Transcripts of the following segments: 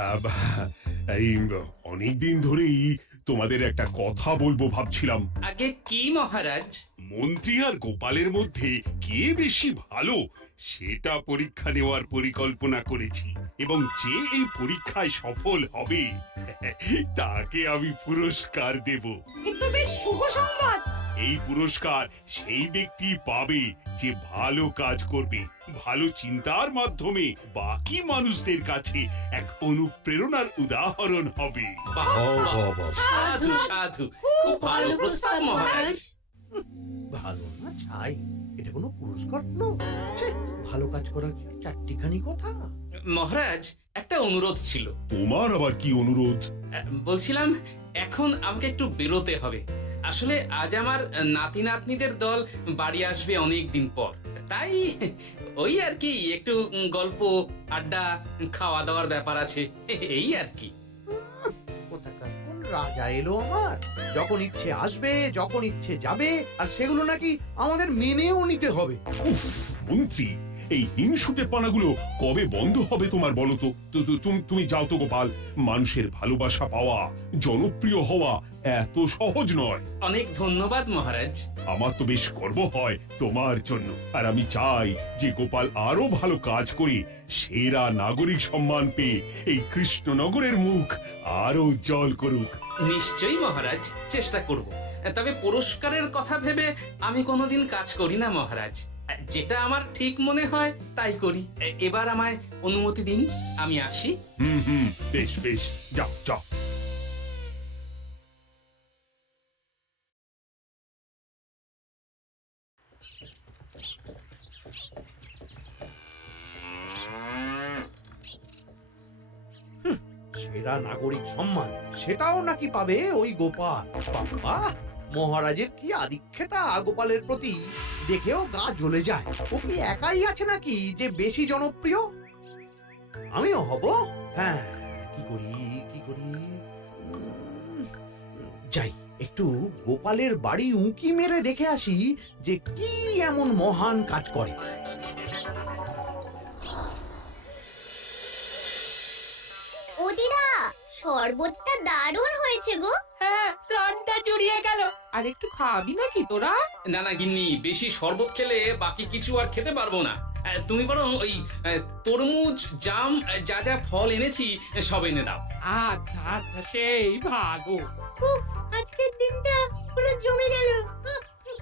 আহ, এই অনেকদিন ধরেই তোমাদের একটা কথা বলবো ভাবছিলাম। আগে কি মহারাজ? মন্ত্রী আর গোপালের মধ্যে কে বেশি ভালো সেটা পরীক্ষা নেওয়ার পরিকল্পনা করেছি, এবং যে এই পরীক্ষায় সফল হবে তাকে আমি পুরস্কার দেব। কিন্তু বেশ শুভ সংবাদ। এই পুরস্কার সেই ব্যক্তি পাবে যে ভালো কাজ করবে, ভালো চিন্তার মাধ্যমে বাকি মানুষদের কাছে এক অনুপ্রেরণার উদাহরণ হবে। বাহ, বাহ, সাধু সাধু, খুব ভালো প্রস্তাব মহারাজ। ভালো না চাই, এটা কোনো পুরস্কার না। ছে, ভালো কাজ করার চারটিখানি কথা। মহারাজ, একটা অনুরোধ ছিল। তোমার আবার কি অনুরোধ? বলছিলাম এখন আমাকে একটু বেরোতে হবে। আসলে আজ আমার নাতি নাতনিদের দল বাড়ি আসবে অনেক দিন পর, তাই ওই আর কি একটু গল্প আড্ডা খাওয়া দাওয়ার ব্যাপার আছে, এই আর কি। কোথাকার কোন রাজা এলো আমার, যখন ইচ্ছে আসবে যখন ইচ্ছে যাবে, আর সেগুলো নাকি আমাদের মেনেও নিতে হবে। উফ, মন্ত্রী, এই হিংসুটে পানাগুলো কবে বন্ধ হবে তোমার বলো তো? তুমি যাও তো গোপাল। মানুষের ভালোবাসা পাওয়া, জনপ্রিয় হওয়া এত সহজ নয়। অনেক ধন্যবাদ মহারাজ। আমার তো বেশ গর্ব হয় তোমার জন্য, আর আমি চাই যে গোপাল আরো ভালো কাজ করে সেরা নাগরিক সম্মান পেয়ে এই কৃষ্ণনগরের মুখ আরো উজ্জ্বল করুক। নিশ্চয়ই মহারাজ, চেষ্টা করব। তবে পুরস্কারের কথা ভেবে আমি কোনোদিন কাজ করি না মহারাজ, যেটা আমার ঠিক মনে হয় তাই করি। এবার আমায় অনুমতি দিন, আমি আসি। হুম, বেশ বেশ, যাও যাও। সেরা নাগরিক সম্মান সেটাও নাকি পাবে ওই গোপাল। বাবা, মহারাজের কি আদিক্ষেতা গোপালের প্রতি, দেখেও গা জ্বলে যায়। ও কি একাই আছে নাকি যে বেশি জনপ্রিয়? আমিও হব। হ্যাঁ, কি করি কি করি, যাই একটু গোপালের বাড়ি উঁকি মেরে দেখে আসি যে কি এমন মহান কাজ করে। ও দিদা, শরবতটা দারুণ হয়েছে গো। হ্যাঁ, প্রাণটা জুড়িয়ে গেল। আর একটু খাবি নাকি তোরা? না না গিন্নি, বেশি শরবত খেলে বাকি কিছু আর খেতে পারবো না। তুমি বরং ওই তরমুজ, জাম, যা যা ফল এনেছি সব এনে দাও। আচ্ছা আচ্ছা, সেই ভালো। আজকের দিনটা পুরো জমে গেল,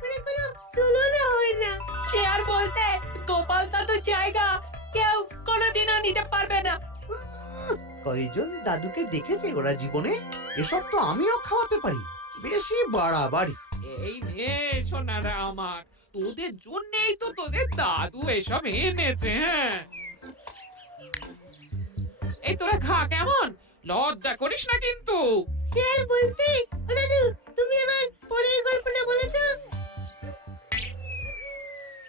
মানে কোনো তুলনা হয় না। সে আর বলতে, গোপাল দাদুর জায়গা কেউ কোনোদিনও নিতে পারবে না। কয়জন দাদুকে দেখেছে ওরা জীবনে? এসব তো আমিও খাওয়াতে পারি, বেশি বাড়াবাড়ি। এই নে সোনারা আমার, তোদের জন্যই তো তোদের দাদু এসব এনেছে। হ্যাঁ, এই তোরা খা, কেমন লজ্জা করিস না কিন্তু। সে আর বলতে, ও দাদু তুমি আবার পরের গল্পটা বলো তো।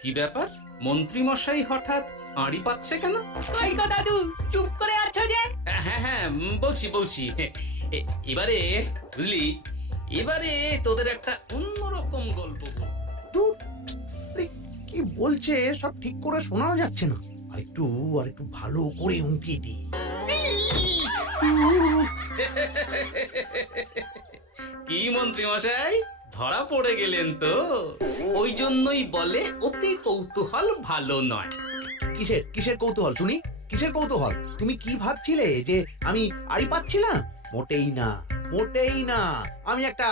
কি ব্যাপার, মন্ত্রী মশাই হঠাৎ আড়ি পাচ্ছে কেন? কই গো দাদু, চুপ করে আছো যে? হ্যাঁ, বলছি। এবারে বুঝলি, এবারে তোদের একটা অন্যরকম গল্প বলবো। ধুর, আরে কি বলছে সব ঠিক করে শোনাও যাচ্ছে না। আর একটু ভালো করে উঁকি দি। কি মন্ত্রী মশাই, ধরা পড়ে গেলেন তো? ওই জন্যই বলে অতি কৌতূহল ভালো নয়। কিসের কিসের কৌতূহল শুনি, কিসের কৌতূহল? তুমি কি ভাবছিলে যে আমি আড়ি পাচ্ছিলাম? মোটেই না, মোটেই না। আমি একটা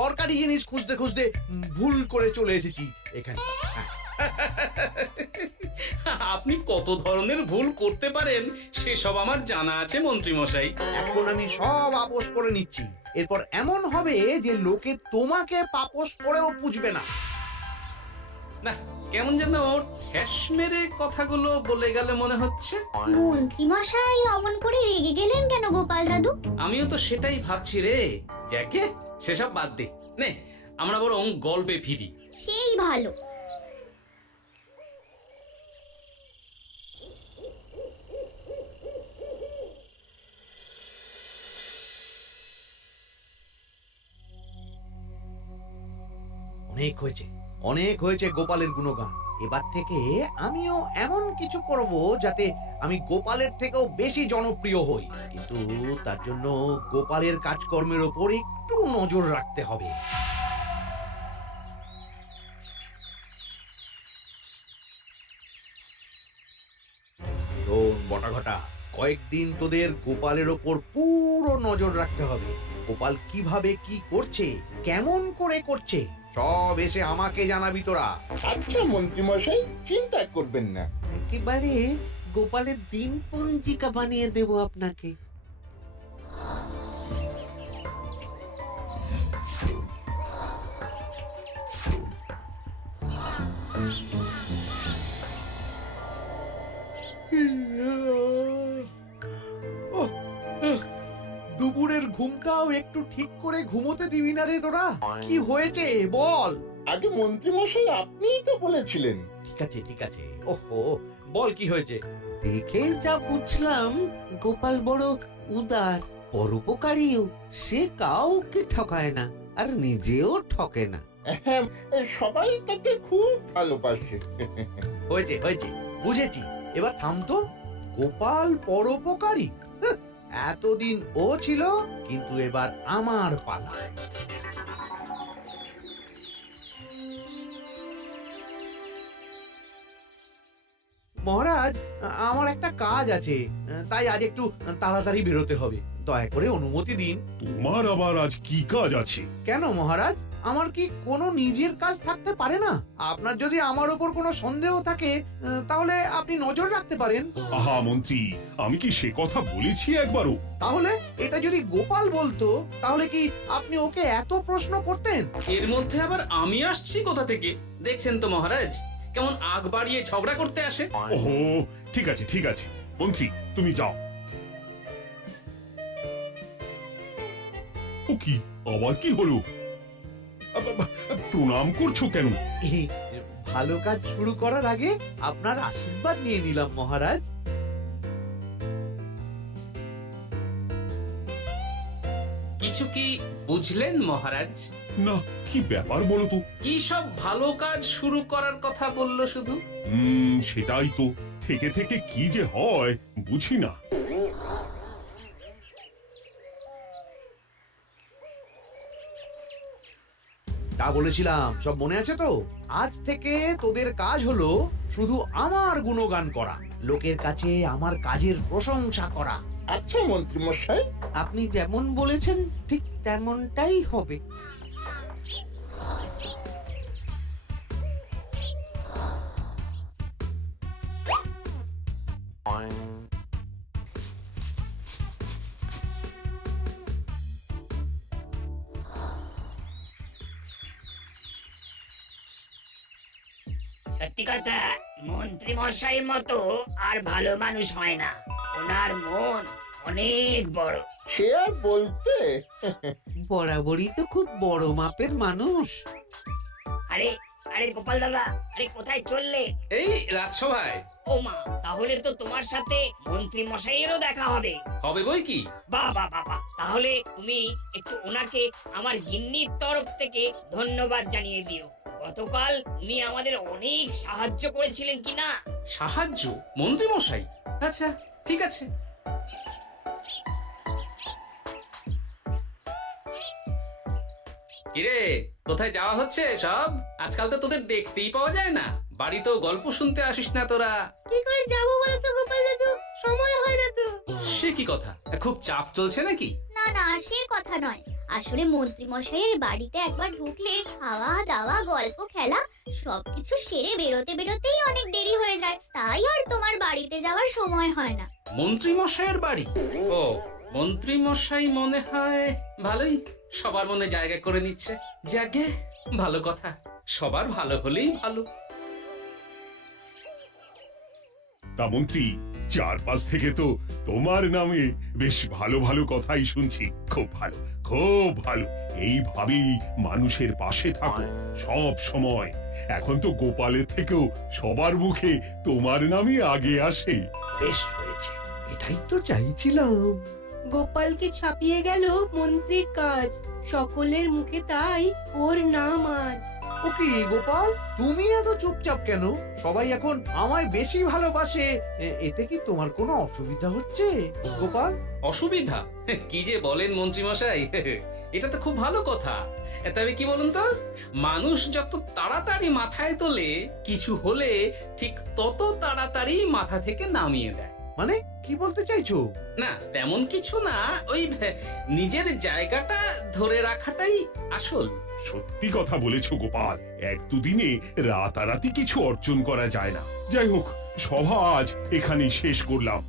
দরকারি জিনিস খুঁজতে খুঁজতে ভুল করে চলে এসেছি এখানে। হ্যাঁ, আপনি কত ধরনের ভুল করতে পারেন সেসব আমার জানা আছে মন্ত্রী মশাই। এখন আমি সব আপোষ করে নিচ্ছি। এরপর এমন হবে যে লোকে তোমাকে পাপোশ করেও পুজবে না। না, কেমন যেন ঠেস মেরে কথাগুলো বলে গেলে মনে হচ্ছে। মন্ত্রী মশাই অমন করে রেগে গেলেন কেন গোপাল দাদু? আমিও তো সেটাই ভাবছি রে। যাকে সেসব বাদ দে, নে আমরা বরং গল্পে ফিরি। সেই ভালো। অনেক হয়েছে, অনেক হয়েছে গোপালের গুণগান। এবার থেকে আমিও এমন কিছু করব যাতে আমি গোপালের থেকেও বেশি জনপ্রিয় হই, কিন্তু তার জন্য গোপালের কাজকর্মের ওপর একটু নজর রাখতে হবে। শোন বটাঘটা, কয়েকদিন তোদের গোপালের ওপর পুরো নজর রাখতে হবে। গোপাল কিভাবে কি করছে, কেমন করে করছে, সব এসে আমাকে জানাবি তোরা। আচ্ছা মন্ত্রীমশাই, চিন্তা করবেন না। একেবারে গোপালের দিন পঞ্জিকা বানিয়ে দেব আপনাকে। দুপুরের ঘুমটাও একটু ঠিক করে ঘুমোতে দিবি না রে তোরা? কি হয়েছে বল। আগে মন্ত্রীমশাই আপনিই তো বলেছিলেন। ঠিক আছে ঠিক আছে, ওহো বল কি হয়েছে। দেখে যা বুঝলাম গোপাল বড় উদার, পরোপকারীও। সে কাউকে ঠকায় না, আর নিজেও ঠকে না। হ্যাঁ, সবাই তাকে খুব ভালোবাসে। হয়েছে হয়েছে, বুঝেছি। এবার থাম তো। গোপাল পরোপকারী? হাহ, এতদিন ও ছিল, কিন্তু এবার আমার পালা। মহারাজ, আমার একটা কাজ আছে, তাই আজ একটু তাড়াতাড়ি বেরোতে হবে। দয়া করে অনুমতি দিন। তোমার আবার আজ কি কাজ আছে? কেন মহারাজ, আমার কি কোনো নিজের কাজ থাকতে পারে না? আপনার যদি আমার উপর কোনো সন্দেহ থাকে, তাহলে আপনি নজর রাখতে পারেন। আহা মন্ত্রী, আমি কি সে কথা বলেছি একবারও? তাহলে এটা যদি গোপাল বলতো, তাহলে কি আপনি ওকে এত প্রশ্ন করতেন? এর মধ্যে আবার আমি আসছি কোথা থেকে? দেখছেন তো মহারাজ, কেমন আগ বাড়িয়ে ঝগড়া করতে আসে। ওহো, ঠিক আছে ঠিক আছে, মন্ত্রী তুমি যাও। ও কি, আবার কি হলো? প্রণাম করছো কেন? এই ভালো কাজ শুরু করার আগে আপনার আশীর্বাদ নিয়ে নিলাম মহারাজ। কিছু কি বুঝলেন মহারাজ? না, কি ব্যাপার বলো তো? কি সব ভালো কাজ শুরু করার কথা বললো শুধু? সেটাই তো, থেকে থেকে কি যে হয় বুঝি না। তা বলেছিলাম, সব মনে আছে তো? আজ থেকে তোদের কাজ হলো শুধু আমার গুণগান করা, লোকের কাছে আমার কাজের প্রশংসা করা। আচ্ছা মন্ত্রীমশাই। আপনি যেমন বলেছেন ঠিক তেমনটাই হবে। সত্যি কথা, মন্ত্রী মশাই মতো আর ভালো মানুষ হয় না। ওনার মন অনেক বড়। সে আর বলতে। বরাবরই তো খুব বড় মাপের মানুষ। আরে আরে গোপাল দাদা, আরে কোথায় চললে? এই রাজসভায়। ও মা, তাহলে তো তোমার সাথে মন্ত্রী মশাইয়েরও দেখা হবে। হবে বই কি? বাহ বাহ বাহ বাহ, তাহলে তুমি একটু ওনাকে আমার গিন্নির তরফ থেকে ধন্যবাদ জানিয়ে দিও। গতকাল উনি আমাদের অনেক সাহায্য করেছিলেন কিনা। সাহায্য? মন্ত্রী মশাই? আচ্ছা ঠিক আছে। কিরে, কোথায় যাওয়া হচ্ছে সব? আজকাল তো তোদের দেখতেই পাওয়া যায় না, বাড়িতেও গল্প শুনতে আসিস না তোরা। কি করে যাবো বলো তো গোপাল দাদু, সময় হয় না তো। সে কি কথা, খুব চাপ চলছে নাকি? না না, সে কথা নয়। আসলে মন্ত্রী মশাইয়ের বাড়িতে একবার ঢুকলে খাওয়া দাওয়া গল্প খেলা সবকিছু সেরে বেরোতে বেরোতেই অনেক দেরি হয়ে যায়, তাই আর তোমার বাড়িতে যাওয়ার সময় হয় না। মন্ত্রী মশাইয়ের বাড়ি? ও, মন্ত্রী মশাই মনে হয় ভালোই সবার মনে জায়গা করে নিচ্ছে। যাকে ভালো কথা, সবার ভালো হলেই ভালো। তা মন্ত্রী, চারপাশ থেকে তো তোমার নামে বেশ ভালো ভালো কথাই শুনছি। খুব ভালো, খুব ভালো। এইভাবেই মানুষের পাশে থাকো সব সময়। এখন তো গোপালের থেকেও সবার মুখে তোমার নামই আগে আসে। বেশ হয়েছে, এটাই তো চাইছিলাম। গোপালকে ছাপিয়ে গেল মন্ত্রীর কাজ, সকলের মুখে তাই ওর নাম আজ। ও কি গোপাল, তুমি এত চুপচাপ কেন? সবাই এখন আমায় বেশি ভালোবাসে, এতে কি তোমার কোনো অসুবিধা হচ্ছে গোপাল? অসুবিধা? কি যে বলেন মন্ত্রী মশাই, এটা তো খুব ভালো কথা। তবে কি বলুন তো, মানুষ যত তাড়াতাড়ি মাথায় তোলে, কিছু হলে ঠিক তত তাড়াতাড়ি মাথা থেকে নামিয়ে দেয়। মানে কি বলতে চাইছো? না তেমন কিছু না, ওই নিজের জায়গাটা ধরে রাখাটাই আসল। সত্যি কথা বলেছো গোপাল, এক দুদিনে রাতারাতি কিছু অর্জন করা যায় না। যাই হোক, সভা আজ এখানেই শেষ করলাম।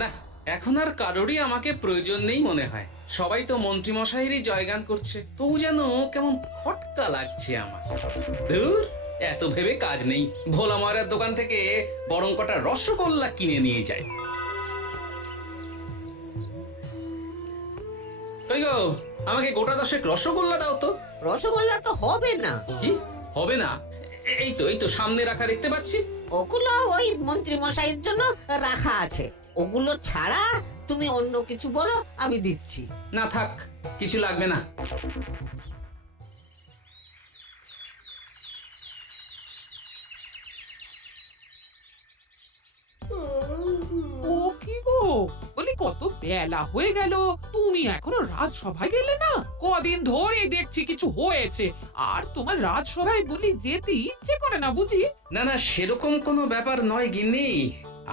না, এখন আর কারোরই আমাকে প্রয়োজন নেই মনে হয়। সবাই তো মন্ত্রী মশাইয়েরই জয়গান করছে, তবু যেন কেমন খটকা লাগছে আমার। ধুর, এত ভেবে কাজ নেই, ভোলা ময়রার দোকান থেকে বরং কটা রসগোল্লা কিনে নিয়ে যাই। ওই গো, আমাকে গোটা 10 রসগোল্লা দাও তো। রসগোল্লা তো হবে না। কি হবে না? এই তো সামনে রাখা দেখতে পাচ্ছি। ওগুলো ওই মন্ত্রী মশাইয়ের জন্য রাখা আছে। ওগুলো ছাড়া তুমি অন্য কিছু বলো, আমি দিচ্ছি। না থাক, কিছু লাগবে না। ও কি গো, বলি কত বেলা হয়ে গেল, তুমি এখনো রাজসভায় গেলে না? কদিন ধরে দেখছি কিছু হয়েছে, আর তোমার রাজসভায় বলি যেতে ইচ্ছে করে না বুঝি? না না, সেরকম কোনো ব্যাপার নয় গিন্নি।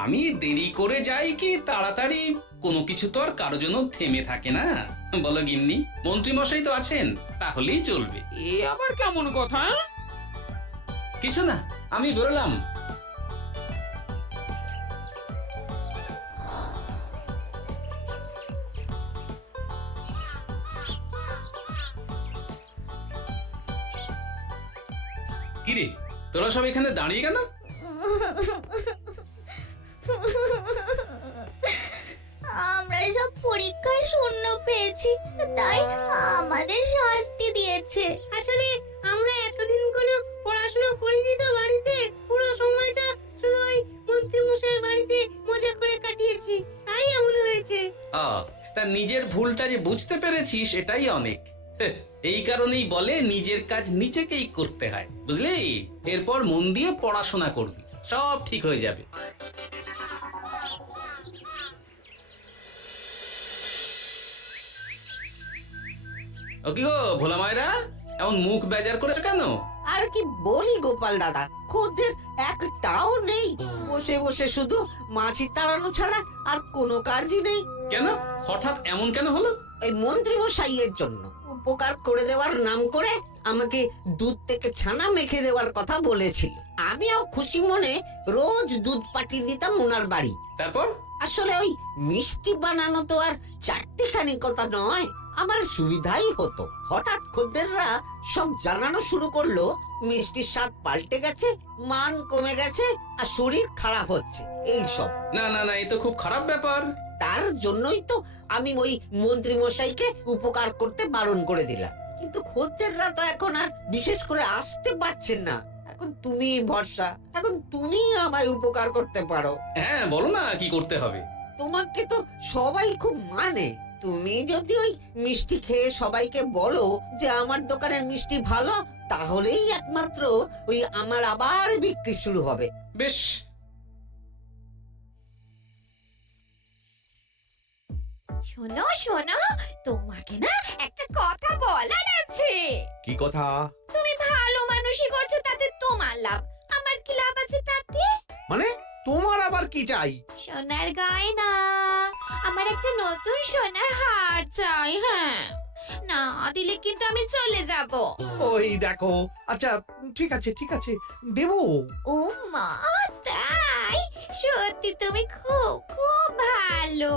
আমি দেরি করে যাই কি তাড়াতাড়ি, কোনো কিছু তো আর কারো জন্য থেমে থাকে না। বলো গিন্নি, মন্ত্রী মশাই তো আছেন, তাহলেই চলবে। এ আবার কেমন কথা? কিছু না, আমি বেরোলাম। কিরে, তোরা সব এখানে দাঁড়িয়ে কেন? আমরা সব পরীক্ষায় শূন্য পেয়েছি, তাই আমাদের শাস্তি দিয়েছে। আসলে আমরা এতদিন কোনো পড়াশোনা করিনি তো বাড়িতে, পুরো সময়টা শুধু ওই মন্ত্রী মশাইয়ের বাড়িতে মজা করে কাটিয়েছি, তাই এমন হয়েছে। তা নিজের ভুলটা যে বুঝতে পেরেছিস এটাই অনেক। এই কারণেই বলে নিজের কাজ নিজেকেই করতে হয়, বুঝলি? এরপর মন দিয়ে পড়াশোনা করবি, সব ঠিক হয়ে যাবে। ও কি গো ভোলা মায়েরা, এমন মুখ বেজার করেছে কেন? আর কি বলি গোপাল দাদা, খদ্দের একটাও নেই। বসে বসে শুধু মাছি তাড়ানো ছাড়া আর কোনো কাজই নেই। কেন, হঠাৎ এমন কেন হলো? এই মন্ত্রী মশাইয়ের জন্য উপকার করে দেওয়ার নাম করে আমাকে দুধ থেকে ছানা মেখে দেওয়ার কথা বলেছিল। আমিও খুশি মনে রোজ দুধ পাঠিয়ে দিতাম ওনার বাড়ি। তারপর? আসলে ওই মিষ্টি বানানো তো আর চারটিখানি কথা নয়, আমার সুবিধাই হতো। হঠাৎ খদ্দেররা সব জানানো শুরু করলো মিষ্টির স্বাদ পাল্টে গেছে, মান কমে গেছে, আর শরীর খারাপ হচ্ছে, এই সব। না না না, এ তো খুব খারাপ ব্যাপার। তার জন্যই তো আমি ওই মন্ত্রী মশাইকে উপকার করতে বারণ করে দিলাম। কিন্তু খদ্দেররা তো এখন আর বিশেষ করে আসতে পারছেন না। এখন তুমি ভরসা, এখন তুমি আমায় উপকার করতে পারো। হ্যাঁ বলো না, কি করতে হবে? তোমাকে তো সবাই খুব মানে। তুমি যদি ওই মিষ্টি খেয়ে সবাইকে বলো যে আমার দোকানের মিষ্টি ভালো, তাহলেই একমাত্র ওই আমার আবার বিক্রি শুরু হবে। বেশ। শোনো শোনো, তোমাকে না একটা কথা বলার আছে। কি কথা? তুমি ভালো মানুষই করছো, তাতে তোমার লাভ, আমার কি লাভ আছে তাতে? মানে তোমার আবার কি চাই? সোনার গয়না, আমার একটা নতুন সোনার হার চাই। হ্যাঁ, না দিলে কিন্তু আমি চলে যাব। ওই দেখো, আচ্ছা ঠিক আছে ঠিক আছে, দেবো। ও মা, তাই? সত্যি তুমি খুব খুব ভালো।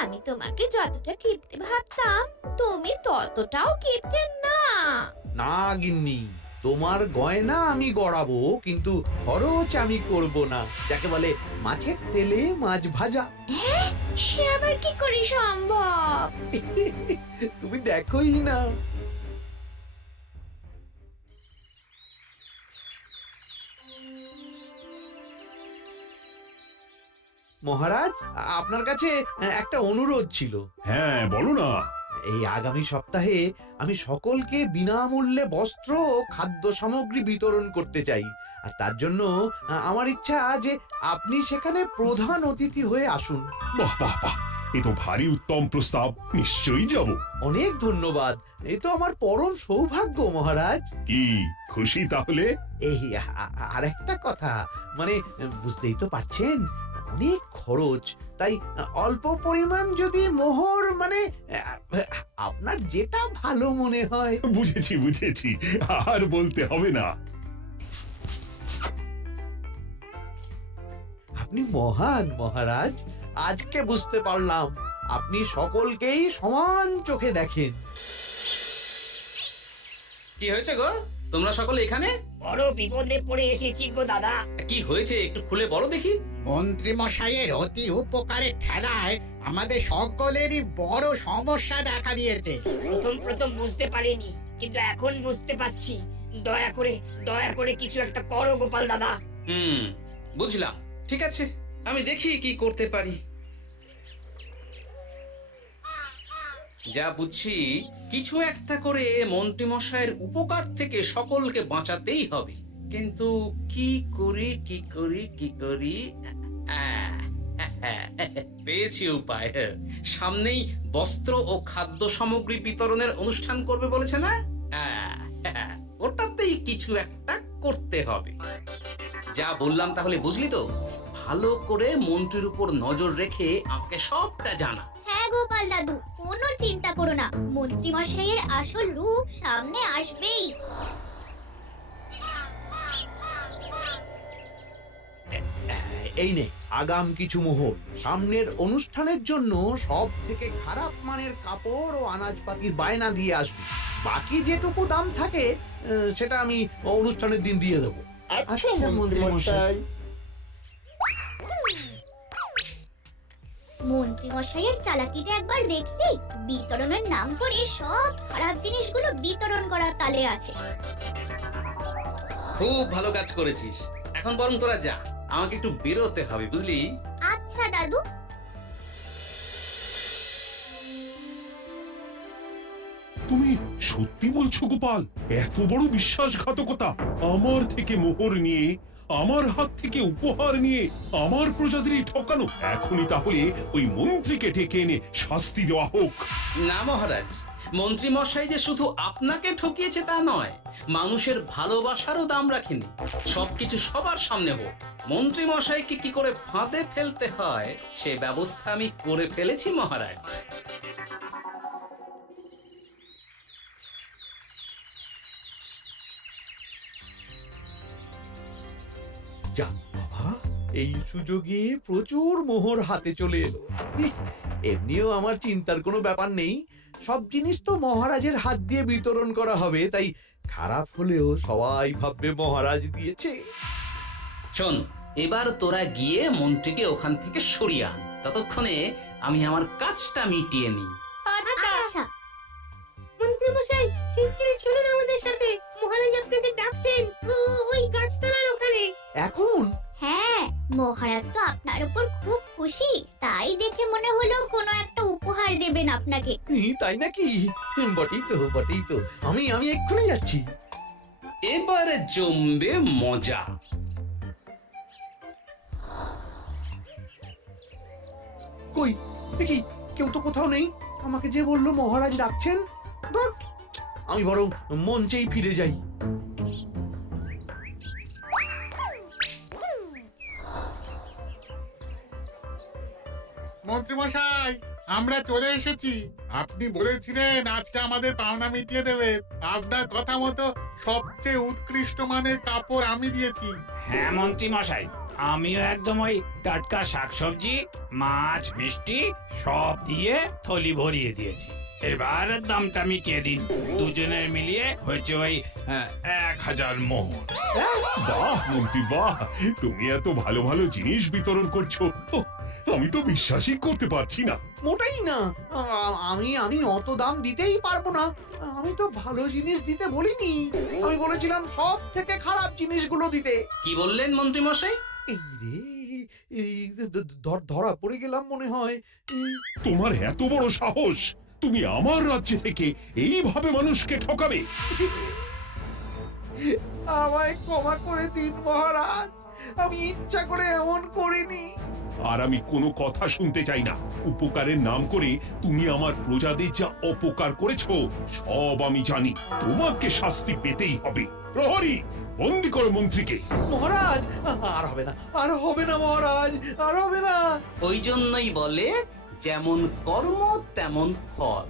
আমি তোমাকে যতটা কিপটে ভাবতাম, তুমি ততটাও কিপটে না। না গিন্নি, তোমার গয়না আমি গড়াবো, কিন্তু খরচ আমি করব না। যাকে বলে মাছের তেলে মাছ ভাজা। সে আবার কি করে সম্ভব? তুমি দেখোই না। মহারাজ, আপনার কাছে একটা অনুরোধ ছিল। হ্যাঁ বলো না। এই আগামী সপ্তাহে আমি সকলকে বিনামূল্যে বস্ত্র ও খাদ্য সামগ্রী বিতরণ করতে চাই। আর তার জন্য আমার ইচ্ছা যে আপনি সেখানে প্রধান অতিথি হয়ে আসুন। বাহ বাহ বাহ, এ তো ভারী উত্তম প্রস্তাব, নিশ্চয়ই যাব। অনেক ধন্যবাদ, এই তো আমার পরম সৌভাগ্য মহারাজ। কি খুশি তাহলে? এই আর একটা কথা, মানে বুঝতেই তো পারছেন অনেক খরচ, তাই অল্প পরিমাণ যদি মোহর, মানে আপনার যেটা ভালো মনে হয়। বুঝেছি বুঝেছি, আর বলতে হবে না। আপনি মহান মহারাজ, আজকে বুঝতে পারলাম আপনি সকলকেই সমান চোখে দেখেন। কি হয়েছে গো, তোমরা সকলে এখানে? বড় বিপদে পড়ে এসেছি গো দাদা। কি হয়েছে একটু খুলে বলো দেখি। মন্ত্রী মশাইয়ের অতি উপকারের ঠেলায় আমাদের সকলেরই বড় সমস্যা দেখা দিয়েছে। প্রথম বুঝতে পারিনি, কিন্তু এখন বুঝতে পারছি। দয়া করে কিছু একটা করো গোপাল দাদা। বুঝলাম, ঠিক আছে, আমি দেখি কি করতে পারি। যা বুঝছি, কিছু একটা করে মন্ত্রী মশাইয়ের উপকার থেকে সকলকে বাঁচাতেই হবে। কিন্তু কি করি পেয়েছি উপায়। সামনেই বস্ত্র ও খাদ্য সামগ্রী বিতরণের অনুষ্ঠান করবে বলেছে না? ওটাতেই কিছু একটা করতে হবে। যা বললাম তাহলে বুঝলি তো? ভালো করে মন্ত্রীর উপর নজর রেখে আমাকে সবটা জানা। হ্যাঁ গোপাল দাদু, কোনো চিন্তা করো না, মন্ত্রী মশাইয়ের আসল রূপ সামনে আসবেই। এই নে আগাম কিছু মোহর। সামনের অনুষ্ঠানের জন্য সব থেকে খারাপ মানের কাপড় ও আনাজপাতির বায়না দিয়ে আসবি। বাকি যেটুকু দাম থাকে সেটা আমি অনুষ্ঠানের দিন দিয়ে দেবো। আচ্ছা মন্ত্রী মশাই। মন্ত্রী মশাইয়ের চালাকিটা একবার দেখলি? বিতরণের নাম করে সব খারাপ জিনিসগুলো বিতরণ করার তালে আছে। খুব ভালো কাজ করেছিস। এখন বরং তোরা যা, আমাকে একটু বেরোতে হবে, বুঝলি? আচ্ছা দাদু। তুমি সত্যি বলছো গোপাল? এত বড় বিশ্বাসঘাতকতা! আমার থেকে মোহর নিয়ে, আমার হাত থেকে উপহার নিয়ে আমার প্রজাদেরই ঠকানো। এখনই তাহলে ওই মন্ত্রীকে ডেকে এনে শাস্তি দেওয়া হোক। না মহারাজ, মন্ত্রী মশাই যে শুধু আপনাকে ঠকিয়েছে তা নয়, মানুষের ভালোবাসারও দাম রাখেনি। সবকিছু সবার সামনে হোক। মন্ত্রী মশাইকে কি করে ফাঁদে ফেলতে হয় সে ব্যবস্থা আমি করে ফেলেছি মহারাজ। যাক বাবা, এই সুযোগে প্রচুর মোহর হাতে চলে এলো। এমনিও আমার চিন্তার কোনো ব্যাপার নেই, সব জিনিস তো মহারাজের হাত দিয়ে বিতরণ করা হবে, তাই খারাপ হলেও সবাই ভাববে মহারাজ দিয়েছে। শোন, এবার তোরা গিয়ে মন্ত্রীকে ওখান থেকে সরিয়ে আন। ততক্ষণে আমি আমার কাজটা মিটিয়ে নিই। আচ্ছা। মন্ত্রী মশাই, শিগগিরই চলুন আমাদের সাথে। মহারাজ আপনাকে ডাকছেন ওই গাছতলার ওখানে। এখন? হ্যাঁ, মহারাজ তো আপনার উপর খুব খুশি, তাই দেখে মনে হলো কোনো একটা উপহার দেবেন আপনাকে। তাই নাকি? বটেই তো, আমি এক্ষুনি যাচ্ছি। এবারে জমবে মজা। কই দেখি, কেউ তো কোথাও নেই। আমাকে যে বললো মহারাজ ডাকছেন, ধুর, আমি বরং মঞ্চেই ফিরে যাই। মন্ত্রী মশাই, আমরা চলে এসেছি। আপনি বলেছিলেন আজকে আমাদের পাওনা মিটিয়ে দেবেন। আপনার কথা মতো সবচেয়ে উৎকৃষ্ট মানের কাপড় আমি দিয়েছি। হ্যাঁ মন্ত্রী মশাই, আমিও একদম ওই টাটকা শাকসবজি, মাছ, মিষ্টি সব দিয়ে থলি ভরিয়ে দিয়েছি। এবার দামটা মিটিয়ে দিন। দুজনের মিলিয়ে হয়েছে ওই 1000 মোহর। বাহ মন্ত্রী বাহ, তুমি এত ভালো ভালো জিনিস বিতরণ করছো, আমি তো বিশ্বাসই করতে পারছি না। মোটেই না, আমি অত দাম দিতেই পারবো না। আমি তো ভালো জিনিস দিতে বলিনি, আমি বলেছিলাম সব থেকে খারাপ জিনিসগুলো দিতে। কি বললেন মন্ত্রী মশাই? এই রে, ধরা পড়ে গেলাম মনে হয়। তোমার এত বড় সাহস! তুমি আমার রাজ্যে থেকে এইভাবে মানুষকে ঠকাবে? আমায় ক্ষমা করে দিন মহারাজ, আমি ইচ্ছা করে এমন করিনি। আর আমি কোনো কথা শুনতে চাই না। উপকারের নাম করে তুমি আমার প্রজাদের যা অপকার করেছো সব আমি জানি। তোমাকে শাস্তি পেতেই হবে। প্রহরী, বন্দি করো মন্ত্রীকে। মহারাজ, আর হবে না, আর হবে না মহারাজ, আর হবে না। ওই জন্যই বলে যেমন কর্ম তেমন ফল।